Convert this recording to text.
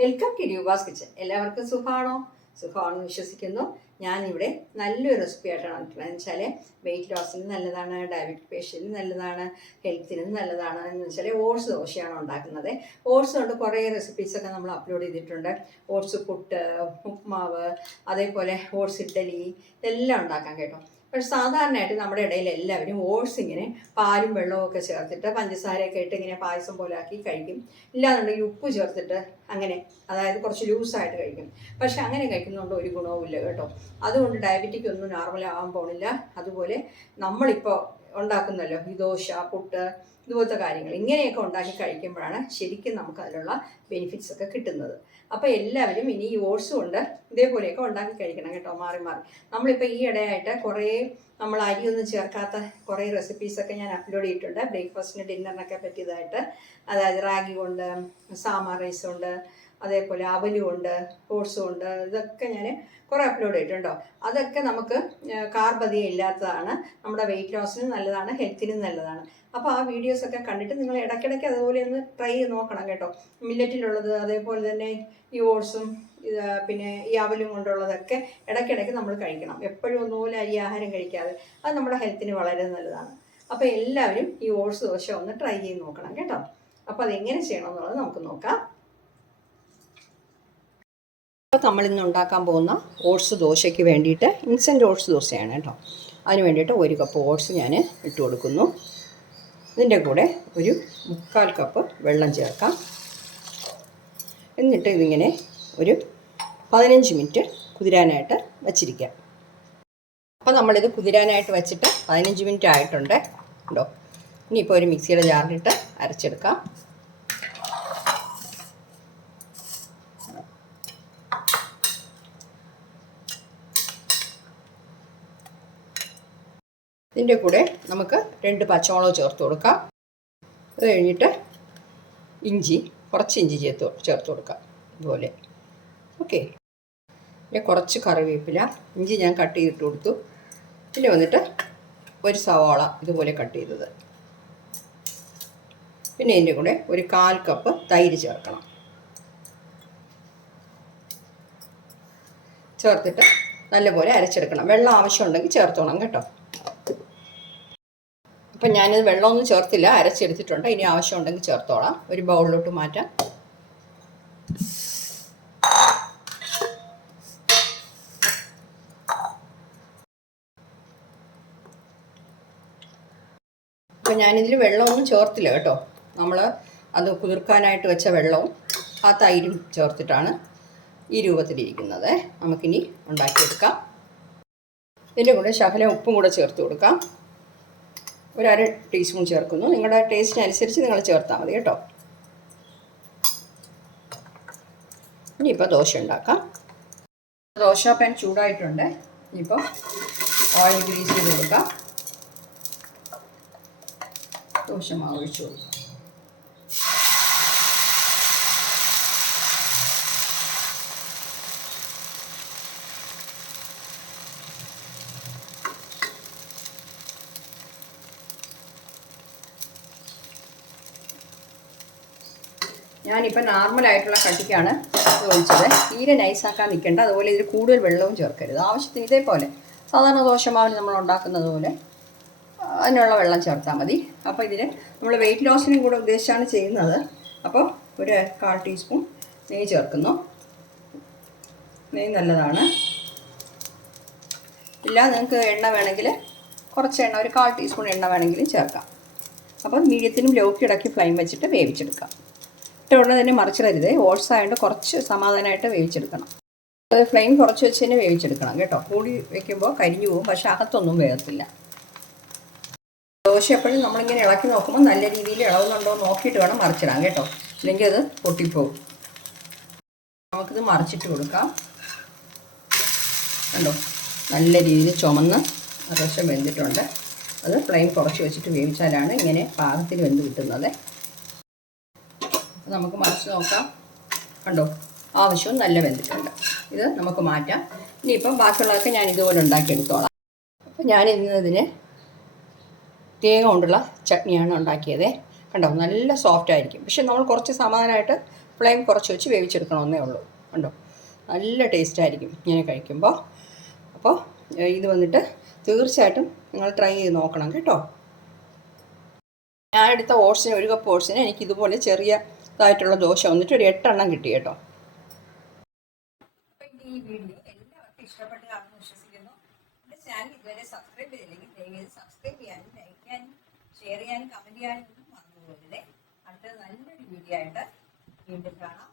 Welcome to Roopa's kitchen എല്ലാവർക്കും സുഖമാണോ? സുഖമാണെന്ന് വിശ്വസിക്കുന്നു. ഞാനിവിടെ നല്ലൊരു റെസിപ്പി ആയിട്ടാണ് വന്നിട്ടുള്ളത്. എന്ന് വെച്ചാൽ വെയിറ്റ് ലോസിന് നല്ലതാണ് ഡയബറ്റിക് പേഷ്യന്റിന് നല്ലതാണ് ഹെൽത്തിനും നല്ലതാണ്. എന്ന് വെച്ചാൽ ഓട്സ് ദോശയാണ് ഉണ്ടാക്കുന്നത്. ഓട്സ് കൊണ്ട് കുറേ റെസിപ്പീസൊക്കെ നമ്മൾ അപ്ലോഡ് ചെയ്തിട്ടുണ്ട്. ഓട്സ് പുട്ട് ഉപ്മാവ് അതേപോലെ ഓട്സ് ഇഡ്ഡലി ഇതെല്ലാം ഉണ്ടാക്കാൻ കേട്ടോ. പക്ഷെ സാധാരണയായിട്ട് നമ്മുടെ ഇടയിൽ എല്ലാവരും ഓട്സ് ഇങ്ങനെ പാലും വെള്ളവും ഒക്കെ ചേർത്തിട്ട് പഞ്ചസാരയൊക്കെ ഇട്ട് ഇങ്ങനെ പായസം പോലെ ആക്കി കഴിക്കും. ഇല്ലാന്നുണ്ടെങ്കിൽ ഉപ്പ് ചേർത്തിട്ട് അങ്ങനെ അതായത് കുറച്ച് ലൂസായിട്ട് കഴിക്കും. പക്ഷെ അങ്ങനെ കഴിക്കുന്നതുകൊണ്ട് ഒരു ഗുണവുമില്ല കേട്ടോ. അതുകൊണ്ട് ഡയബറ്റിക് ഒന്നും നോർമൽ ആവാൻ പോണില്ല. അതുപോലെ നമ്മളിപ്പോൾ ഉണ്ടാക്കുന്നല്ലോ ഈ ദോശ പുട്ട് ഇതുപോലത്തെ കാര്യങ്ങൾ ഇങ്ങനെയൊക്കെ ഉണ്ടാക്കി കഴിക്കുമ്പോഴാണ് ശരിക്കും നമുക്ക് അതിലുള്ള ബെനിഫിറ്റ്സ് ഒക്കെ കിട്ടുന്നത്. അപ്പോൾ എല്ലാവരും ഇനി ഈ ഓട്സ് കൊണ്ട് ഇതേപോലെയൊക്കെ ഉണ്ടാക്കി കഴിക്കണം കേട്ടോ മാറി മാറി. നമ്മളിപ്പോൾ ഈ ഇടയായിട്ട് കുറേ നമ്മൾ അരിയൊന്നും ചേർക്കാത്ത കുറേ റെസിപ്പീസൊക്കെ ഞാൻ അപ്ലോഡ് ചെയ്തിട്ടുണ്ട്. ബ്രേക്ക്ഫാസ്റ്റിന് ഡിന്നറിനൊക്കെ പറ്റിയതായിട്ട്. അതായത് റാഗി കൊണ്ട് സാമാ റൈസ് ഉണ്ട് അതേപോലെ അവലും ഉണ്ട് ഇതൊക്കെ ഞാൻ കുറേ അപ്ലോഡ് ചെയ്തിട്ടുണ്ടോ? അതൊക്കെ നമുക്ക് കാർബധികം ഇല്ലാത്തതാണ്. നമ്മുടെ വെയിറ്റ് ലോസിനും നല്ലതാണ് ഹെൽത്തിനും നല്ലതാണ്. അപ്പോൾ ആ വീഡിയോസ് ഒക്കെ കണ്ടിട്ട് നിങ്ങൾ ഇടയ്ക്കിടയ്ക്ക് അതുപോലെ ഒന്ന് ട്രൈ ചെയ്ത് നോക്കണം കേട്ടോ. മില്ലറ്റിലുള്ളത് അതേപോലെ തന്നെ ഈ ഓട്സും ഇത് പിന്നെ ഈ അവലും കൊണ്ടുള്ളതൊക്കെ ഇടയ്ക്കിടയ്ക്ക് നമ്മൾ കഴിക്കണം. എപ്പോഴും ഒന്നുപോലെ അരി ആഹാരം കഴിക്കാതെ. അത് നമ്മുടെ ഹെൽത്തിന് വളരെ നല്ലതാണ്. അപ്പോൾ എല്ലാവരും ഈ ഓട്സ് ദോശ ഒന്ന് ട്രൈ ചെയ്ത് നോക്കണം കേട്ടോ. അപ്പോൾ അതെങ്ങനെ ചെയ്യണം എന്നുള്ളത് നമുക്ക് നോക്കാം. അപ്പോൾ നമ്മൾ ഇന്ന് ഉണ്ടാക്കാൻ പോകുന്ന ഓട്സ് ദോശയ്ക്ക് വേണ്ടിയിട്ട് ഇൻസ്റ്റന്റ് ഓട്സ് ദോശയാണ് കേട്ടോ. അതിന് വേണ്ടിയിട്ട് ഒരു കപ്പ് ഓട്സ് ഞാൻ ഇട്ട് കൊടുക്കുന്നു. ഇതിന്റെ കൂടെ ഒരു മുക്കാൽ കപ്പ് വെള്ളം ചേർക്കാം. എന്നിട്ട് ഇതിങ്ങനെ ഒരു പതിനഞ്ച് മിനിറ്റ് കുതിരാനായിട്ട് വച്ചിരിക്കാം. അപ്പോൾ നമ്മളിത് കുതിരാനായിട്ട് വെച്ചിട്ട് പതിനഞ്ച് മിനിറ്റ് ആയിട്ടുണ്ട് ഉണ്ടോ ഇനിയിപ്പോൾ ഒരു മിക്സിയുടെ ജാറിലിട്ട് അരച്ചെടുക്കാം. ഇതിന്റെ കൂടെ നമുക്ക് രണ്ട് പച്ചമുളക് ചേർത്ത് കൊടുക്കാം. അത് കഴിഞ്ഞിട്ട് ഇഞ്ചി കുറച്ച് ഇഞ്ചി ചേർത്ത് ചേർത്ത് കൊടുക്കാം ഇതുപോലെ. ഓക്കെ. പിന്നെ കുറച്ച് കറിവേപ്പില. ഇഞ്ചി ഞാൻ കട്ട് ചെയ്തിട്ട് കൊടുത്തു. പിന്നെ വന്നിട്ട് ഒരു സവാള ഇതുപോലെ കട്ട് ചെയ്തത്. പിന്നെ ഇതിന്റെ കൂടെ ഒരു കാൽ കപ്പ് തൈര് ചേർക്കണം. ചേർത്തിട്ട് നല്ലപോലെ അരച്ചെടുക്കണം. വെള്ളം ആവശ്യമുണ്ടെങ്കിൽ ചേർത്തോണം കേട്ടോ. അപ്പം ഞാനിത് വെള്ളമൊന്നും ചേർത്തില്ല. അരച്ചെടുത്തിട്ടുണ്ട്. ഇനി ആവശ്യമുണ്ടെങ്കിൽ ചേർത്തോളാം. ഒരു ബൗളിലോട്ട് മാറ്റാം. അപ്പം ഞാനിതിൽ വെള്ളമൊന്നും ചേർത്തില്ല കേട്ടോ. നമ്മൾ അത് കുതിർക്കാനായിട്ട് വെച്ച വെള്ളവും ആ തൈരും ചേർത്തിട്ടാണ് ഈ രൂപത്തിലിരിക്കുന്നത് നമുക്കിനി ഉണ്ടാക്കിയെടുക്കാം. ഇതിന്റെ കൂടെ ശകല ഉപ്പും കൂടെ ചേർത്ത് കൊടുക്കാം. ഒരു അര ടീസ്പൂൺ ചേർക്കുന്നു. നിങ്ങളുടെ ടേസ്റ്റിനനുസരിച്ച് നിങ്ങൾ ചേർത്താൽ മതി കേട്ടോ. ഇനിയിപ്പോൾ ദോശ ഉണ്ടാക്കാം. ദോശ പാൻ ചൂടായിട്ടുണ്ട്. ഇനിയിപ്പോൾ ഓയിൽ ഗ്രീസ് ചെയ്ത് കൊടുക്കാം. ദോശ മാവ് കൊടുക്കാം. ഞാനിപ്പോൾ നോർമലായിട്ടുള്ള കട്ടിക്കാണ് ഇത് ഒഴിച്ചത്. തീരെ നൈസാക്കാൻ നിൽക്കേണ്ട. അതുപോലെ ഇതിൽ കൂടുതൽ വെള്ളവും ചേർക്കരുത്. ആവശ്യത്തിന് ഇതേപോലെ സാധാരണ ദോശമാവിന് നമ്മൾ ഉണ്ടാക്കുന്നത് പോലെ അതിനുള്ള വെള്ളം ചേർത്താൽ മതി. അപ്പോൾ ഇതിന് നമ്മൾ വെയിറ്റ് ലോസിനും കൂടെ ഉദ്ദേശിച്ചാണ് ചെയ്യുന്നത്. അപ്പോൾ ഒരു കാൽ ടീസ്പൂൺ നെയ്യ് ചേർക്കുന്നു. നെയ്യ് നല്ലതാണ്. ഇല്ല നിങ്ങൾക്ക് എണ്ണ വേണമെങ്കിൽ കുറച്ച് എണ്ണ ഒരു കാൽ ടീസ്പൂൺ എണ്ണ വേണമെങ്കിലും ചേർക്കാം. അപ്പോൾ മീഡിയത്തിനും ലോക്കി ഇടയ്ക്ക് ഫ്ലെയിം വെച്ചിട്ട് വേവിച്ചെടുക്കാം. ഇട്ട ഉടനെ തന്നെ മറിച്ചിടരുത്. ഓട്സ് ആയതുകൊണ്ട് കുറച്ച് സമാധാനമായിട്ട് വേവിച്ചെടുക്കണം. അത് ഫ്ലെയിം കുറച്ച് വെച്ച് തന്നെ വേവിച്ചെടുക്കണം കേട്ടോ. കൂടി വെക്കുമ്പോൾ കരിഞ്ഞു പോകും. പക്ഷേ അകത്തൊന്നും വേഗത്തില്ല ദോശ എപ്പോഴും നമ്മളിങ്ങനെ ഇളക്കി നോക്കുമ്പോൾ നല്ല രീതിയിൽ ഇളവുന്നുണ്ടോ നോക്കിയിട്ട് വേണം മറിച്ചിടാൻ കേട്ടോ. അല്ലെങ്കിൽ അത് പൊട്ടിപ്പോകും നമുക്കിത് മറിച്ചിട്ട് കൊടുക്കാം. കണ്ടോ? നല്ല രീതിയിൽ ചുമന്ന് ദോശ വെന്തിട്ടുണ്ട്. അത് ഫ്ലെയിം കുറച്ച് വെച്ചിട്ട് വേവിച്ചാലാണ് ഇങ്ങനെ പാകത്തിൽ വെന്ത് കിട്ടുന്നത്. നമുക്ക് മറിച്ച് നോക്കാം. കണ്ടോ? ആവശ്യവും നല്ല വെന്തിട്ടുണ്ട്. ഇത് നമുക്ക് മാറ്റാം. ഇനിയിപ്പം ബാക്കിയുള്ളതൊക്കെ ഞാൻ ഇതുപോലെ ഉണ്ടാക്കിയെടുത്തോളാം. അപ്പം ഞാൻ ഇന്നതിന് തേങ്ങ കൊണ്ടുള്ള ചട്നിയാണ് ഉണ്ടാക്കിയത്. കണ്ടോ? നല്ല സോഫ്റ്റ് ആയിരിക്കും. പക്ഷെ നമ്മൾ കുറച്ച് സമാധാനമായിട്ട് ഫ്ലെയിം കുറച്ച് വെച്ച് വേവിച്ചെടുക്കണമെന്നേ ഉള്ളൂ. കണ്ടോ? നല്ല ടേസ്റ്റ് ആയിരിക്കും ഇങ്ങനെ കഴിക്കുമ്പോൾ. അപ്പോൾ ഇത് വന്നിട്ട് തീർച്ചയായിട്ടും നിങ്ങൾ ട്രൈ ചെയ്ത് നോക്കണം കേട്ടോ. ഞാൻ എടുത്ത ഓട്സിന് ഒരു കപ്പ് ഓട്സിന് എനിക്ക് ഇതുപോലെ ചെറിയ ഇതായിട്ടുള്ള ദോശ വന്നിട്ട് ഒരു എട്ടെണ്ണം കിട്ടി കേട്ടോ. വീഡിയോ എല്ലാവർക്കും വിശ്വസിക്കുന്നു. ചാനൽ സബ്സ്ക്രൈബ് ചെയ്തില്ലെങ്കിൽ സബ്സ്ക്രൈബ് ചെയ്യാനും ലൈക്ക് ചെയ്യാനും ഷെയർ ഒന്നും മറന്നു അടുത്ത നല്ലൊരു വീഡിയോ ആയിട്ട് വീണ്ടും കാണാം.